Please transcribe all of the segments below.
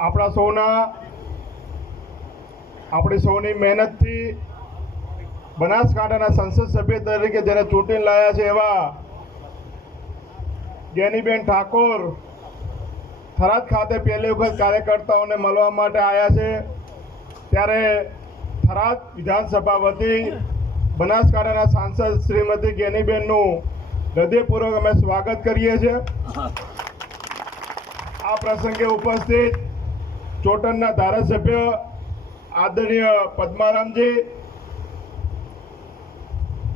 આપણા સૌના, આપણી સૌની મહેનતથી બનાસકાંઠાના સંસદ સભ્ય તરીકે જેને ચૂંટીને લાયા છે એવા જેનીબેન ઠાકોર થરાદ ખાતે પહેલી વખત કાર્યકર્તાઓને મળવા માટે આવ્યા છે. ત્યારે થરાદ વિધાનસભા વતી બનાસકાંઠાના સાંસદ શ્રીમતી ગેનીબેનનું હૃદયપૂર્વક અમે સ્વાગત કરીએ છીએ. આ પ્રસંગે ઉપસ્થિત ચોટનના ધારાસભ્ય આદરણીય પદ્મારામજી,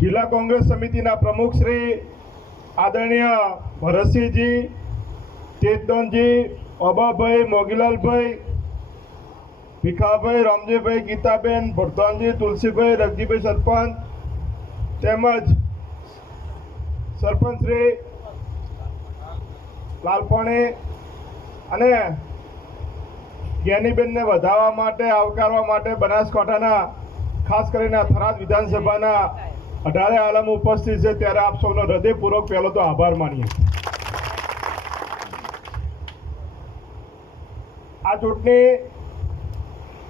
જિલ્લા કોંગ્રેસ સમિતિના પ્રમુખ શ્રી આદરણીય ભરતસિંહજી, ચેતનજી, અબાભાઈ મોગીલાલભાઈ, ભીખાભાઈ રામજીભાઈ, ગીતાબેન ભરતાનજી તુલસીભાઈ, રગજીભાઈ સરપંચ તેમજ સરપંચ શ્રી લાલપાણી અને જ્ઞાનીબેનને વધારવા માટે, આવકારવા માટે બનાસકાંઠાના, ખાસ કરીને થરાદ વિધાનસભાના અઢારે આલમ ઉપસ્થિત છે, ત્યારે આપ સૌનો હૃદયપૂર્વક પહેલો તો આભાર માનીએ. આ ચૂંટણી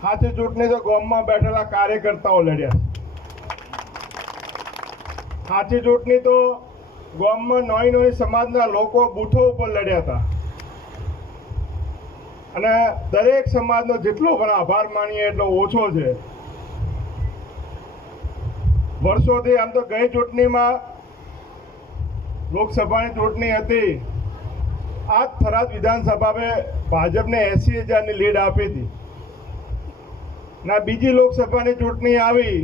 સાચી ચૂંટણી તો ગામમાં બેઠેલા કાર્યકર્તાઓ લડ્યા સાચી ચૂંટણી તો ગામમાં નોઈ નોઈ સમાજના લોકો બૂથો ઉપર લડ્યા હતા. અને દરેક સમાજનો જેટલો પણ આભાર માનીએ એટલો ઓછો છે. વર્ષોથી આમ તો ગઈ ચૂંટણીમાં લોકસભાની ચૂંટણી હતી. આ થરાદ વિધાનસભાએ ભાજપને એસી હજારની લીડ આપી હતી. ના બીજી લોકસભાની ચૂંટણી આવી.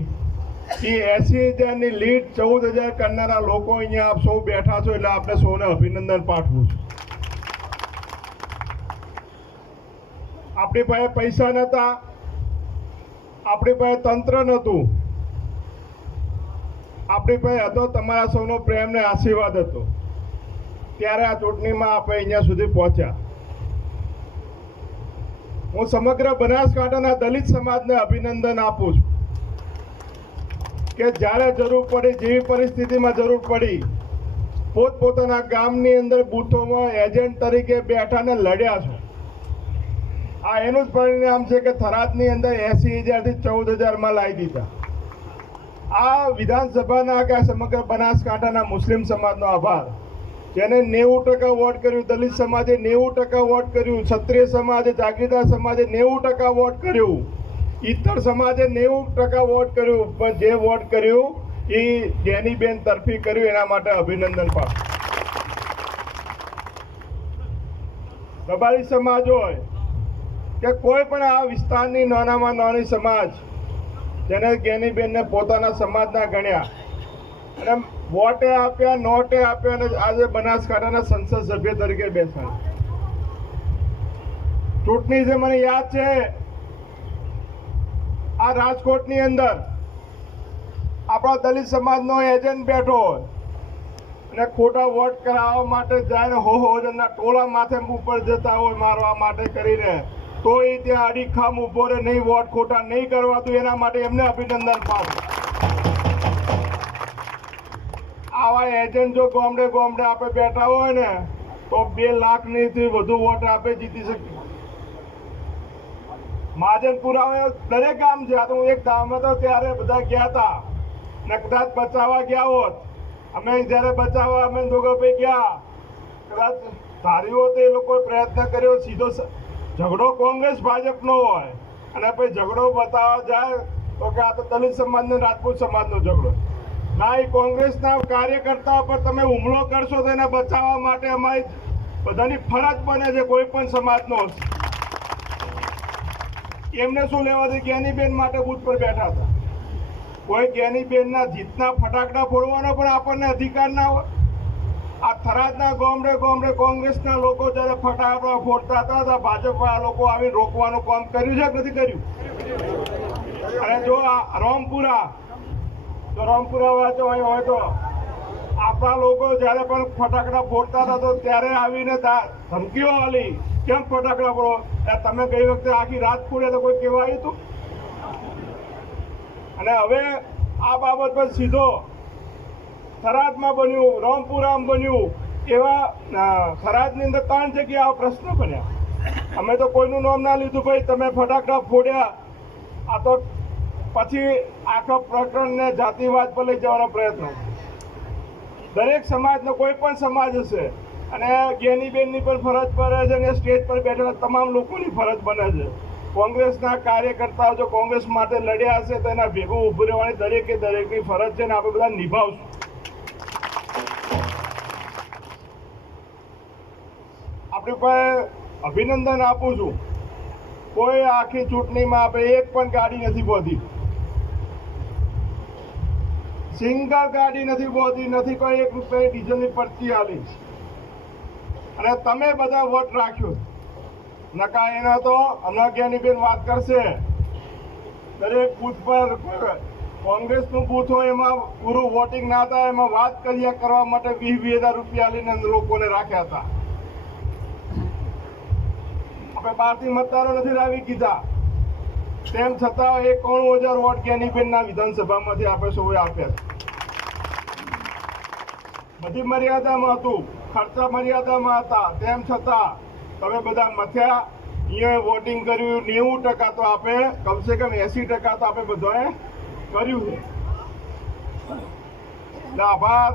એ એસી હજારની લીડ ચૌદ હજાર કરનારા લોકો અહીંયા આપ સૌ બેઠા છો એટલે આપણે સૌને અભિનંદન પાઠવું છું. આપણી પાસે પૈસા નહોતા. આપણી પાસે તંત્ર નહોતું. આપણી પાસે હતો તમારા સૌનો પ્રેમ ને આશીર્વાદ હતો. ત્યારે આ ચૂંટણીમાં આપણે અહીંયા સુધી પહોંચ્યા. હું સમગ્ર બનાસકાંઠાના દલિત સમાજને અભિનંદન આપું છું કે જ્યારે જરૂર પડી જેવી પરિસ્થિતિમાં જરૂર પડી, પોતપોતાના ગામની અંદર બૂથોમાં એજન્ટ તરીકે બેઠાને લડ્યા છો. આ એનું જ પરિણામ છે કે થરાદની અંદર એસી હજારથી ચૌદ હજારમાં લાવી દીધા. આ વિધાનસભાના કે સમગ્ર બનાસકાંઠાના મુસ્લિમ સમાજનો આભાર. જેને નેવું ટકા વોટ કર્યું, દલિત સમાજે નેવું ટકા વોટ કર્યું, ક્ષત્રિય સમાજે, જાગીરદાર સમાજે નેવું ટકા વોટ કર્યું. ઇતર સમાજે નેવું ટકા વોટ કર્યું, પણ જે વોટ કર્યું, એ જેનીબેન તરફી કર્યું, એના માટે અભિનંદન પાઠ રબારી સમાજ હોય કે કોઈ પણ આ વિસ્તારની નાનામાં નાની સમાજ, જેને ગેનીબેનને પોતાના સમાજના ગણ્યા, અને વોટે આપ્યા, નોટે આપ્યા, અને આજે બનાસકાંઠાના સંસદ સભ્ય તરીકે બેસાડ્યા. ચૂંટણી છે મને યાદ છે, આ રાજકોટની અંદર આપણા દલિત સમાજનો એજન્ટ બેઠો અને ખોટા વોટ કરાવવા માટે જાય હો હોજનના ટોળા માથે ઉપર જતા હોય મારવા માટે કરીને તો ત્યાં અડીખામ ઊભો રહે, નહીં વોટ ખોટા નહીં કરવા દઉં એના માટે એમને અભિનંદન પાછું આવા એજન્ટ જો ગોમડે ગોમડે આપણે બેઠા હોય ને, તો બે લાખથી વધુ વોટ આપે જીતી શકીએ મહાજનપુરા દરેક ગામ છે. આ તો હું એક ગામમાં તો ત્યારે બધા ગયા હતા. ને કદાચ બચાવવા ગયા હોત. અમે જ્યારે બચાવવા અમે દોગાભાઈ ગયા. કદાચ ધાર્યું હોત એ લોકોએ પ્રયત્ન કર્યો, સીધો ઝઘડો કોંગ્રેસ ભાજપનો હોય અને પછી ઝઘડો બતાવવા જાય તો કે આ તો દલિત સમાજનો રાજપૂત સમાજનો ઝઘડો ના, એ કોંગ્રેસના કાર્યકર્તા પર તમે હુમલો કરશો તો એને બચાવવા માટે અમારી બધાની ફરજ બને છે કોઈ પણ સમાજનો. એમને શું લેવાથી જ્ઞાનીબેન માટે બૂથ પર બેઠા હતા? કોઈ જ્ઞાનીબેનના જીતના ફટાકડા ફોડવાનો પણ આપણને અધિકાર ના હોય? આ થરાદના ગોમડે ગોમડે કોંગ્રેસના લોકો જ્યારે ફટાકડા ફોડતા હતા, તો ભાજપના લોકો આવી રોકવાનું કામ કર્યું છે કે નથી કર્યું? અને જો આ રામપુરા તો રામપુરા વાંચો, અહીં હોય તો આપણા લોકો જ્યારે પણ ફટાકડા ફોડતા હતા, તો ત્યારે આવીને ધમકીઓ આલી કેમ ફટાકડા ફોડો? તમે ગઈ વખતે આખી રાત ફોડે તો કોઈ કહેવાયું હતું અને હવે આ બાબત પર સીધો થરાદમાં બન્યું, રામપુરામ બન્યું, એવા થરાદની અંદર ત્રણ જગ્યાએ આ પ્રશ્ન બન્યા. અમે તો કોઈનું નામ ના લીધું ભાઈ, તમે ફટાકડા ફોડ્યા. આ તો પછી આખા પ્રકરણને જાતિવાદ પર લઈ જવાનો પ્રયત્ન. દરેક સમાજનો, કોઈ પણ સમાજ હશે, અને જ્ઞાનીબેનની પણ ફરજ પડે છે અને સ્ટેજ પર બેઠેલા તમામ લોકોની ફરજ બને છે. કોંગ્રેસના કાર્યકર્તાઓ જો કોંગ્રેસ માટે લડ્યા હશે તો એના ભેગું ઊભું રહેવાની દરેકે દરેકની ફરજ છે ને આપણે બધા નિભાવશું. આપણી પાસે અભિનંદન આપું છું. કોઈ આખી ચૂંટણીમાં આપણે એક પણ ગાડી નથી પહોંચી. સિંગલ ગાડી નથી પહોંચી, નથી કોઈ એક રૂપિયા ડીઝલની પડતી આલી. અને તમે બધા વોટ રાખ્યો. નકા એના તો હમણાં જ્ઞાનીબેન વાત કરશે. દરેક બૂથ પર કોંગ્રેસનું બૂથ હોય એમાં પૂરું વોટિંગ ના થાય, એમાં વાત કર્યા કરવા માટે વીસ વીસ હજાર રૂપિયા લઈને લોકોને રાખ્યા હતા. આપણે બહારથી મતદારો નથી લાવી કીધા. તેમ છતાં એકાણું હજાર વોટ જ્ઞાનીબેનના વિધાનસભામાંથી આપણે સૌએ આપ્યા બધી મર્યાદામાં હતું, ખર્ચા મર્યાદામાં હતા. તેમ છતાં તમે બધા મથ્યા અહીંયા વોટિંગ કર્યું, નેવું ટકા તો આપે, કમસે કમ એસી ટકા તો આપણે બધાએ કર્યું છે. આભાર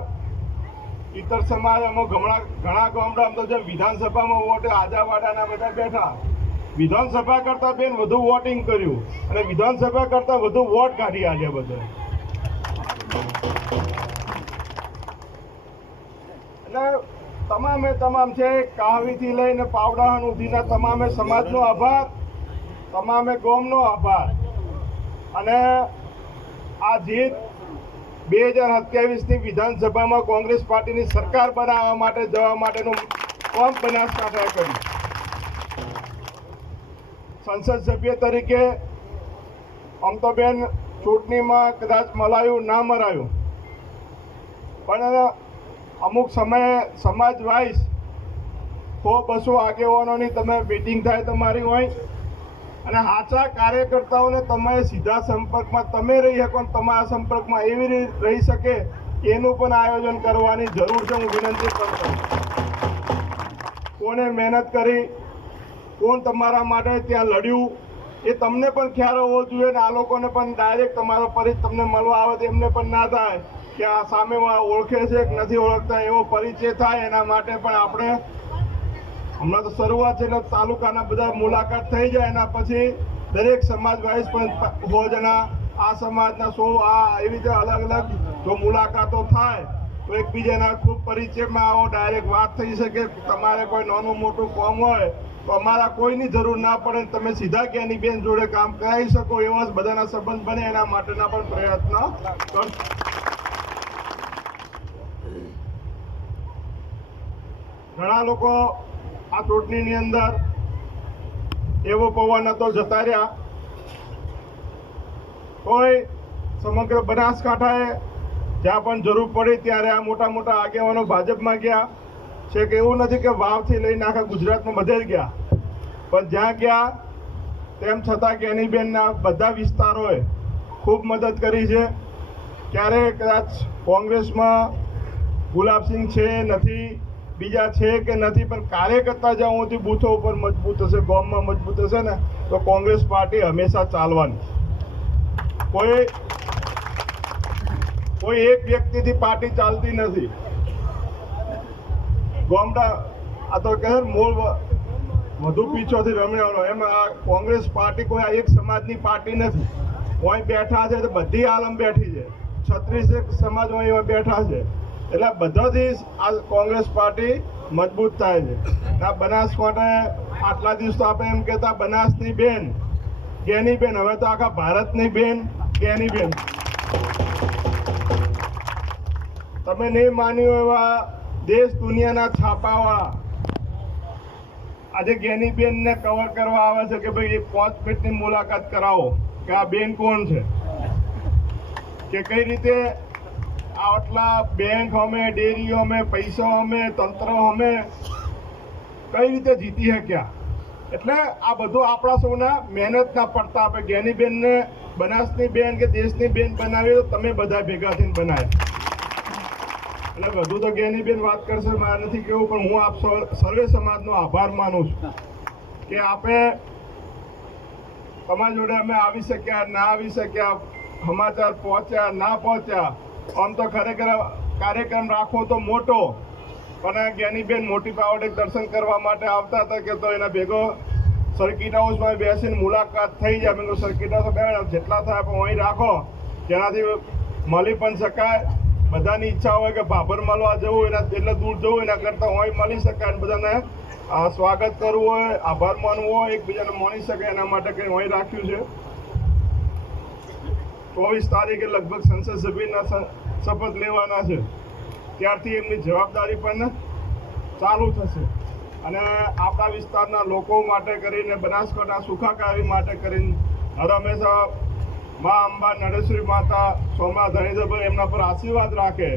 ઇતર સમાજ અમુક ઘણા ઘણા ગામડામાં તો જેમ વિધાનસભામાં વોટ આજાવાડાના બધા બેઠા. વિધાનસભા કરતા બેન વધુ વોટિંગ કર્યું અને વિધાનસભા કરતા વધુ વોટ કાઢી આજે બધા. એટલે તમામે તમામ છે કાહવીથી લઈને પાવડા સુધીના તમામે સમાજનો આભાર, તમામે ગોમનો આભાર. અને આ જીત બે હજાર સત્યાવીસની વિધાનસભામાં કોંગ્રેસ પાર્ટીની સરકાર બનાવવા માટે જવા માટેનું ફોર્મ બનાસકાંઠાએ કર્યું. સંસદ સભ્ય તરીકે આમ તો બેન ચૂંટણીમાં કદાચ મલાયું, ના મરાયું. પણ અમુક સમયે સમાજ વાઇઝ સો બસો આગેવાનોની તમે મીટિંગ થાય તમારી હોય અને સાચા કાર્યકર્તાઓને તમે સીધા સંપર્કમાં તમે રહી શકો તમારા સંપર્કમાં એવી રીતે રહી શકે એનું પણ આયોજન કરવાની જરૂર છે. હું વિનંતી કરું કોને મહેનત કરી, કોણ તમારા માટે ત્યાં લડ્યું, એ તમને પણ ખ્યાલ હોવો જોઈએ ને આ લોકોને પણ ડાયરેક્ટ તમારો પરિચય તમને મળવા આવે તો એમને પણ ના થાય કે આ સામે ઓળખે છે કે નથી ઓળખતા એવો પરિચય થાય એના માટે પણ આપણે હમણાં તો શરૂઆત છે એટલે તાલુકાના બધા મુલાકાત થઈ જાય એના પછી દરેક સમાજ વાઇઝ પણ સો જણા, આ સમાજના સો આ એવી રીતે અલગ અલગ જો મુલાકાતો થાય, તો એકબીજાના ખૂબ પરિચયમાં આવો ડાયરેક્ટ વાત થઈ શકે, તમારે કોઈ નાનું મોટું કોમ હોય, તો અમારા કોઈની જરૂર ના પડે, તમે સીધા ક્યાંની બેન જોડે કામ કરાવી શકો, એવા જ બધાના સંબંધ બને, એના માટેના પણ પ્રયત્ન કરશો ઘણા લોકો આ ચૂંટણીની અંદર એવો પવન હતો જતા રહ્યા. કોઈ સમગ્ર બનાસકાંઠાએ જ્યાં પણ જરૂર પડી ત્યારે આ મોટા મોટા આગેવાનો ભાજપમાં ગયા. છે કે એવું નથી કે વાવથી લઈને આખા ગુજરાતમાં બધે જ ગયા. પણ જ્યાં ગયા, તેમ છતાં જ્ઞાનીબેનના બધા વિસ્તારોએ ખૂબ મદદ કરી છે. ક્યારેક કદાચ કોંગ્રેસમાં ગુલાબસિંહ છે નથી બીજા છે કે નથી, પણ કાર્યકર્તા જ્યાં સુધી બૂથો ઉપર મજબૂત હશે, ગામમાં મજબૂત હશે ને, તો કોંગ્રેસ પાર્ટી હંમેશા ચાલવાની. કોઈ કોઈ એક વ્યક્તિથી પાર્ટી ચાલતી નથી. ગામડા, આ તો કહે મૂળ વધુ પીછોથી રમ્યાનો એમાં આ કોંગ્રેસ પાર્ટી કોઈ આ એક સમાજની પાર્ટી નથી. કોઈ બેઠા છે તો બધી આલમ બેઠી છે. છત્રીસેક સમાજ અહીં બેઠા છે. એટલે બધાથી આ કોંગ્રેસ પાર્ટી મજબૂત થાય છે. આ બનાસકાંઠે આટલા દિવસ તો આપણે એમ કહેતા બનાસની બેન, કેની બેન? હવે તો આખા ભારતની બેન, કેની બેન? તમે નહીં માન્યું એવા દેશ દુનિયાના છાપાવાળા. આજે જ્ઞાની બેનને કવર કરવા આવે છે કે ભાઈ પાંચ મિનિટની મુલાકાત કરાવો કે આ બેન કોણ છે? કે કઈ રીતે આટલા બેંક અમે ડેરીઓ અમે, પૈસા અમે, તંત્ર અમે કઈ રીતે જીતી શક્યા? એટલે આ બધું આપણા સૌના મહેનતના પડતા આપણે જ્ઞાનીબેનને બનાસની બેન કે દેશની બેન બનાવી તો તમે બધા ભેગા થઈને બનાવ્યા એટલે વધુ તો જ્ઞાનીબેન વાત કરશે, મારે નથી કેવું પણ હું આપ સર્વે સમાજનો આભાર માનું છું કે આપે તમારી જોડે અમે આવી શક્યા, ના આવી શક્યા, સમાચાર પહોંચ્યા, ના પહોંચ્યા. આમ તો ખરેખર કાર્યક્રમ રાખવો તો મોટો, પણ જ્ઞાનીબેન મોટી પાવડે દર્શન કરવા માટે આવતા હતા કે તો એના ભેગો સર્કિટ હાઉસમાં બેસીને મુલાકાત થઈ જાય. મેં સર્કિટ હાઉસ બે જેટલા થાય પણ અહીં રાખો. જેનાથી મળી પણ શકાય. બધાની ઈચ્છા હોય કે ભાભર મળવા જવું, એના એટલે દૂર જવું, એના કરતાં અહીં મળી શકાય. અને બધાને સ્વાગત કરવું હોય, આભાર માનવો હોય, એકબીજાને માણી શકે, એના માટે કંઈ અહીં રાખ્યું છે. ચોવીસ તારીખે લગભગ સંસદ સભ્યના શપથ લેવાના છે. ત્યારથી એમની જવાબદારી પણ ચાલુ થશે. અને આપણા વિસ્તારના લોકો માટે કરીને, બનાસકાંઠા સુખાકારી માટે કરીને હર હંમેશા મા અંબા, નરેશ્વરી માતા, સોમા ધણીધર એમના પર આશીર્વાદ રાખે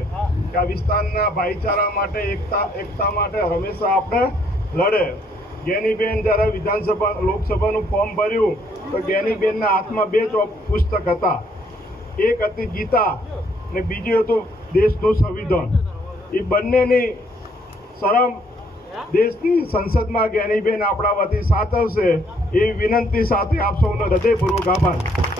કે આ વિસ્તારના ભાઈચારા માટે, એકતા એકતા માટે હંમેશા આપણે લડે. ગેનીબેન જ્યારે વિધાનસભા, લોકસભાનું ફોર્મ ભર્યું, તો ગેનીબેનના હાથમાં બે ચોપ પુસ્તક હતા. એક હતી ગીતા ને બીજું હતું દેશનું સંવિધાન. એ બંનેની શરમ દેશની સંસદમાં જ્ઞાનીબેન આપણા વતી સાચવશે એ વિનંતી સાથે આપ સૌનો હૃદયપૂર્વક આભાર.